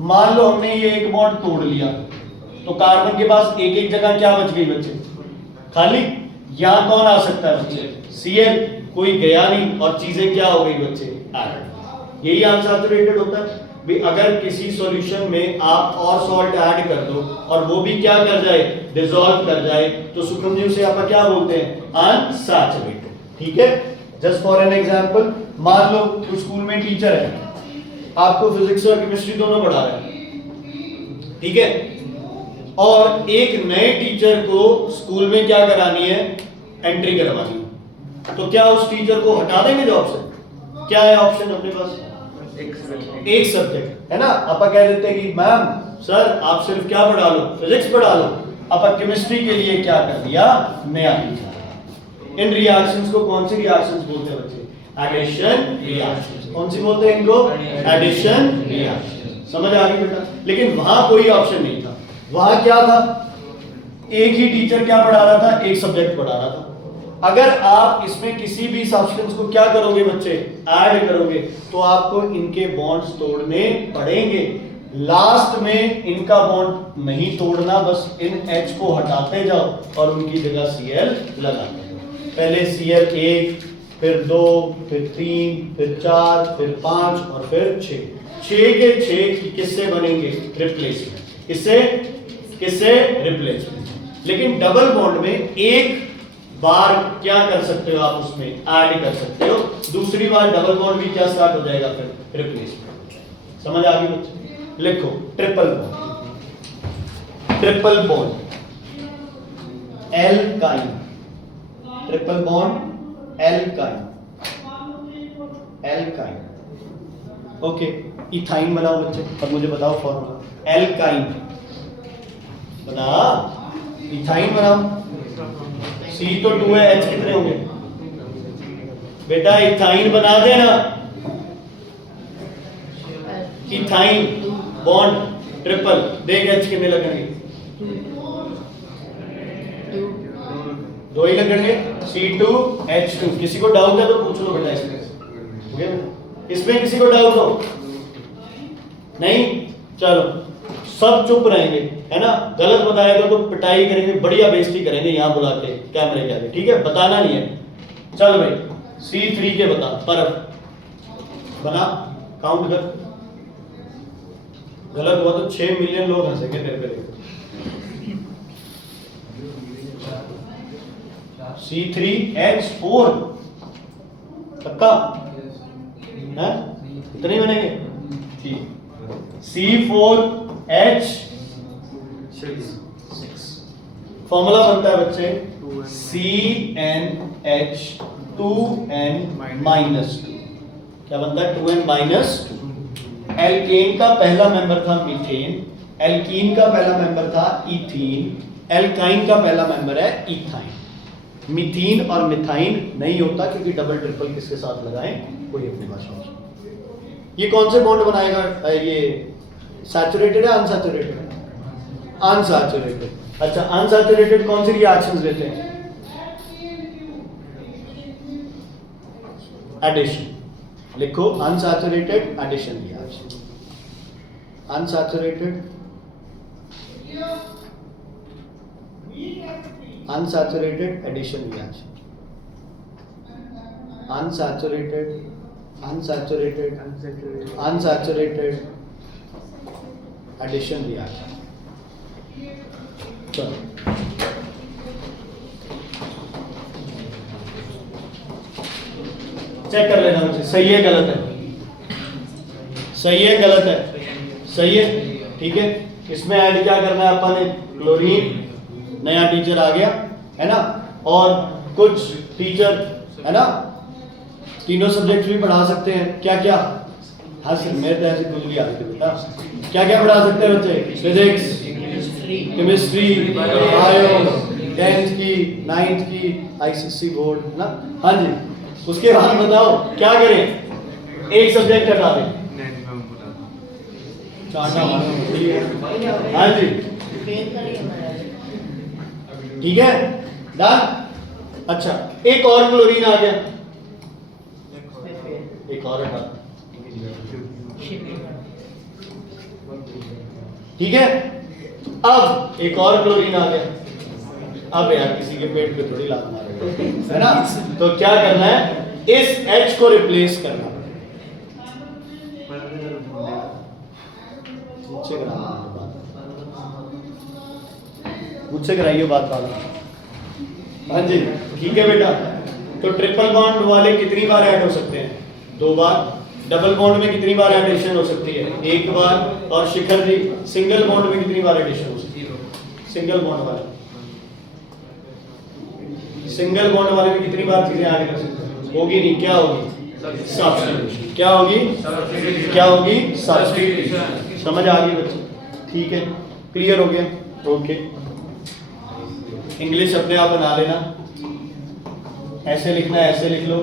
मान लो हमने ये एक बॉन्ड तोड़ लिया तो कार्बन के पास एक एक जगह क्या बच गई बच्चे, खाली। यहां कौन आ सकता है बच्चे, Cl, कोई गया नहीं, और चीजें क्या हो गई बच्चे, ऐड। यही अनसैचुरेटेड होता है भी। अगर किसी सॉल्यूशन में आप और सॉल्ट ऐड कर दो और वो भी क्या कर जाए, डिसॉल्व कर जाए, तो सुखम जी उसे आप क्या बोलते हैं, अनसैचुरेटेड, ठीक है। जस्ट फॉर एन एग्जांपल, मान लो कोई स्कूल में टीचर है, आपको फिजिक्स और केमिस्ट्री दोनों पढ़ा रहा है, ठीक है, और एक नए टीचर को स्कूल में क्या करानी है, एंट्री करवानी है, तो क्या उस टीचर को हटा देंगे जॉब से? क्या है ऑप्शन अपने पास, एक सब्जेक्ट है ना। आप कह देते हैं कि मैम सर आप सिर्फ क्या पढ़ा लो, फिजिक्स पढ़ा लो। आप केमिस्ट्री के लिए क्या कर दिया, नया टीचर। इन रिएक्शंस को कौन सी रिएक्शंस बोलते हैं बच्चे, एडिशन रिएक्शंस। कौन सी बोलते हैं इनको, एडिशन रिएक्शन। समझ आ गई बेटा। लेकिन वहां कोई ऑप्शन नहीं था, वहां क्या था, एक ही टीचर क्या पढ़ा रहा था, एक सब्जेक्ट पढ़ा रहा था। अगर आप इसमें किसी भी सब्सटेंस को क्या करोगे बच्चे, ऐड करोगे, तो आपको इनके बॉन्ड्स तोड़ने पड़ेंगे। लास्ट में इनका बॉन्ड नहीं तोड़ना, बस इन H को हटाते जाओ और उनकी जगह Cl लगाते जाओ। पहले Cl 1, फिर 2, फिर 3, फिर 4, फिर 5 और फिर 6। 6 के 6 किससे बनेंगे, रिप्लेसमेंट। किससे रिप्लेसमेंट। लेकिन डबल बॉन्ड में एक बार क्या कर सकते हो आप, उसमें ऐड कर सकते हो, दूसरी बार डबल बॉन्ड भी क्या स्टार्ट हो जाएगा, फिर रिप्लेसमेंट। समझ आ गई बच्चे। लिखो triple bond, triple bond alkyne, triple bond alkyne, alkyne. Okay, ethyne बनाओ बच्चे, अब मुझे बताओ फॉर्मूला। एल्काइन बना, इथाइन बनाओ। C तो 2 है, H कितने होंगे बेटा, इथाइन बना देना। इथाइन बॉन्ड ट्रिपल, देख H कितने लगेंगे, 2 ही लगेंगे, C2H2। किसी को डाउट है तो पूछ लो बेटा इसमें, इसमें किसी को डाउट हो नहीं, चलो सब चुप रहेंगे, है ना। गलत बताएगा तो पिटाई करेंगे, बढ़िया बेइज्जती करेंगे यहाँ बुला के कैमरे के आगे, ठीक है, बताना नहीं है। चल भाई C3 के बता, परफ बना, काउंट कर। गलत हुआ तो 6 मिलियन लोग हंसेंगे तेरे पे। C3H4 पक्का है, इतने ही बनेंगे, ठीक। C4H6, फॉर्मूला बनता है बच्चे CnH2n-2। क्या बनता है, 2n-2। एल्केन का पहला मेंबर था मीथेन, एल्कीन का पहला मेंबर था इथीन, एल्काइन का पहला मेंबर है इथाइन। मीथीन और मिथाइन नहीं होता क्योंकि डबल ट्रिपल किसके साथ लगाएं, कोई अपनी भाषा में। ये कौन से बॉन्ड बनाएगा, ये सैचुरेटेड है अनसैचुरेटेड है, अनसैचुरेटेड। अच्छा, अनसैचुरेटेड कौन सी रिएक्शंस देते हैं, एडिशन। लिखो unsaturated addition reaction, unsaturated unsaturated addition reaction, unsaturated addition reaction। चलो चेक कर लेना मुझे, सही है गलत है, सही है गलत है, सही है, ठीक है। इसमें ऐड क्या करना है अपन ने, क्लोरीन, नया टीचर आ गया है ना, और कुछ टीचर है ना, तीनों सब्जेक्ट भी पढ़ा सकते हैं। क्या क्या, हाँ सर मेरे तो ऐसे कुछ भी आ रही थी बेटा, क्या क्या पढ़ा सकते हैं बच्चे, फिजिक्स, केमिस्ट्री, बायो, 10th की, 9th की, आईसीएसई बोर्ड है ना। हाँ जी, उसके बाद बताओ क्या करें, एक सब्जेक्ट हटा दें। चाटा मारो। हाँ जी, फेल करिए महाराज। ठीक है, डन। अच्छा, एक और क्लोरीन आ गया, एक और हटा, ठीक है। अब एक और क्लोरीन आ गया, अब यार किसी के पेट पे थोड़ी लात मारेगा, है ना। तो क्या करना है, इस H को रिप्लेस करना है। मुझसे कराइए बात वाला। हाँ जी, ठीक है बेटा। तो ट्रिपल बॉन्ड वाले कितनी बार ऐड हो सकते हैं, 2 बार। डबल बॉन्ड में कितनी बार एडिशन हो सकती है, 1 बार। और शिखर जी, सिंगल बॉन्ड में कितनी बार एडिशन हो सकती है, सिंगल बॉन्ड वाले, सिंगल बॉन्ड वाले में कितनी बार चीजें ऐड कर सकते हैं, होगी नहीं, क्या होगी, सब्स्टिट्यूशन। क्या होगी, क्या होगी, सब्स्टिट्यूशन। समझ आ गई बच्चे, ठीक है, क्लियर हो गया, ओके। इंग्लिश अपने आप बना लेना, ऐसे लिखना है, ऐसे लिख लो।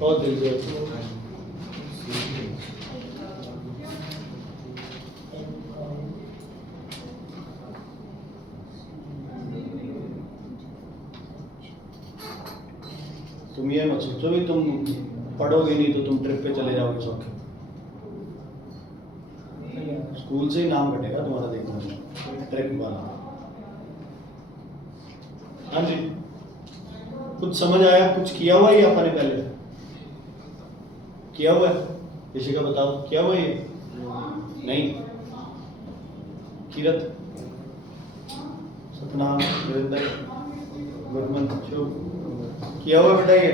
बहुत दिल से तुम ये मत सोचो भी तुम पढ़ोगे नहीं तो तुम ट्रिप पे चले जाओगे सब, स्कूल से ही नाम कटेगा तुम्हारा, देखना ट्रिप वाला। हाँ जी, कुछ समझ आया, कुछ किया हुआ ही आपने पहले किया हुआ है, किसी का बताओ किया हुआ ये, नहीं, कीरत, सतनाम, वीरेंद्र, गुरमन, शुभ, किया हुआ बेटा ये,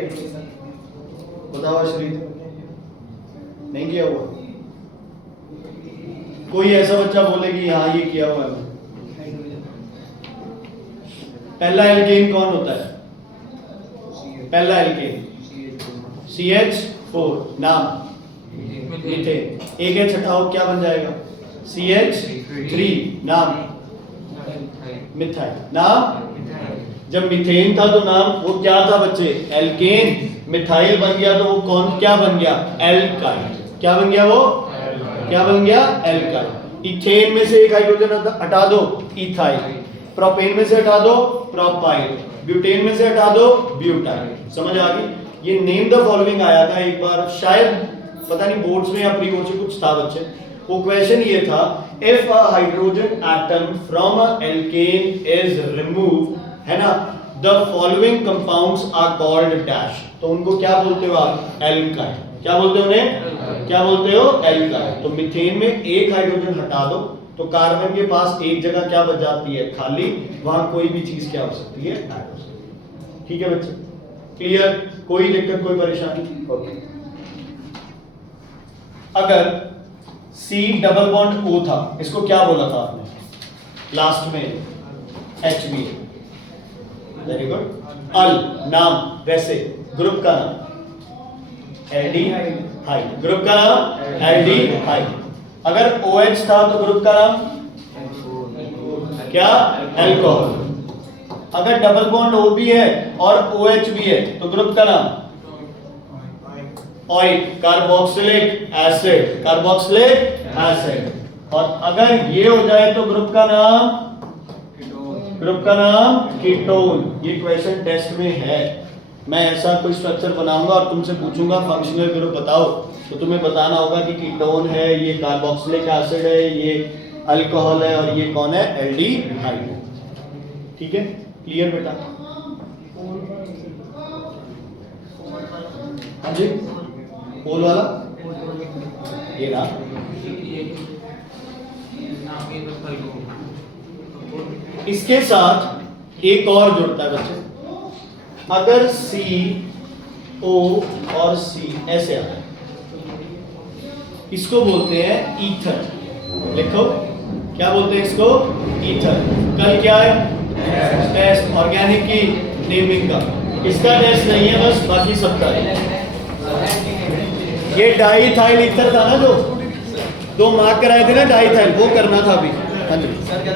बताओ अश्रीत, नहीं किया हुआ। कोई ऐसा बच्चा बोले कि हाँ ये किया हुआ है। पहला एल्केन कौन होता है, पहला एल्केन CH4, नाम मीथेन, एक H हटाओ क्या बन जाएगा, CH3, नाम मिथाइल, नाम। जब मीथेन था तो नाम वो क्या था बच्चे, एल्केन। मिथाइल बन गया तो वो कौन क्या बन गया, एल्काइल। क्या बन गया वो, क्या बन गया, एल्काइल। इथेन में से एक हाइड्रोजन हटा दो, इथाइल। प्रोपेन में से हटा दो, प्रोपाइल। ब्यूटेन में से हटा दो, ब्यूटाइल। समझ आ गई। ये नेम द फॉलोइंग आया था एक बार, शायद पता नहीं बोर्ड्स में या प्री बोर्ड्स में कुछ था बच्चे। वो क्वेश्चन ये था, if a hydrogen atom from a alkane is remove, है ना, the following compounds are called dash. तो उनको क्या बोलते हो आप, एल्काइल। क्या बोलते हो उन्हें, क्या बोलते हो, एल्काइल। तो मीथेन में एक हाइड्रोजन हटा दो तो कार्बन के पास एक जगह क्या बच जाती है, खाली। वहां कोई भी चीज क्या हो सकती है, ऐड हो सकती है। ठीक है बच्चे, क्लियर, कोई दिक्कत कोई परेशानी, ओके। अगर C डबल बॉन्ड O था, इसको क्या बोला था आपने, लास्ट में HB, वेरी गुड। अल, नाम, वैसे ग्रुप का नाम एल्डिहाइड, ग्रुप का नाम एल्डिहाइड। अगर OH था तो ग्रुप का नाम क्या, अल्कोहल। अगर डबल बॉन्ड O भी है और OH भी है तो ग्रुप का नाम oil, carboxylic acid, carboxylic acid. और अगर ये हो जाए तो ग्रुप का नाम, ग्रुप का नाम कीटोन। ये क्वेश्चन टेस्ट में है। मैं ऐसा कोई स्ट्रक्चर बनाऊंगा और तुमसे पूछूंगा फंक्शनल ग्रुप बताओ, तो तुम्हें बताना होगा कि कीटोन है, ये कार्बोक्सिलिक एसिड है, ये अल्कोहल है और ये कौन है, एल्डिहाइड। ठीक है, क्लियर बेटा? हाँ जी, पोल वाला ये रहा। इसके साथ एक और जुड़ता है बच्चे, अगर CO और C ऐसे आ रहा है, इसको बोलते हैं ईथर। लिखो, क्या बोलते हैं इसको, ईथर। कल क्या है, टेस्ट ऑर्गेनिक की नेमिंग का, इसका टेस्ट नहीं है बस, बाकी सबका है। ये डाईथाइल ईथर था ना, जो 2 मार्क कराए थे ना डाईथाइल, वो करना था अभी। हाँ जी सर क्या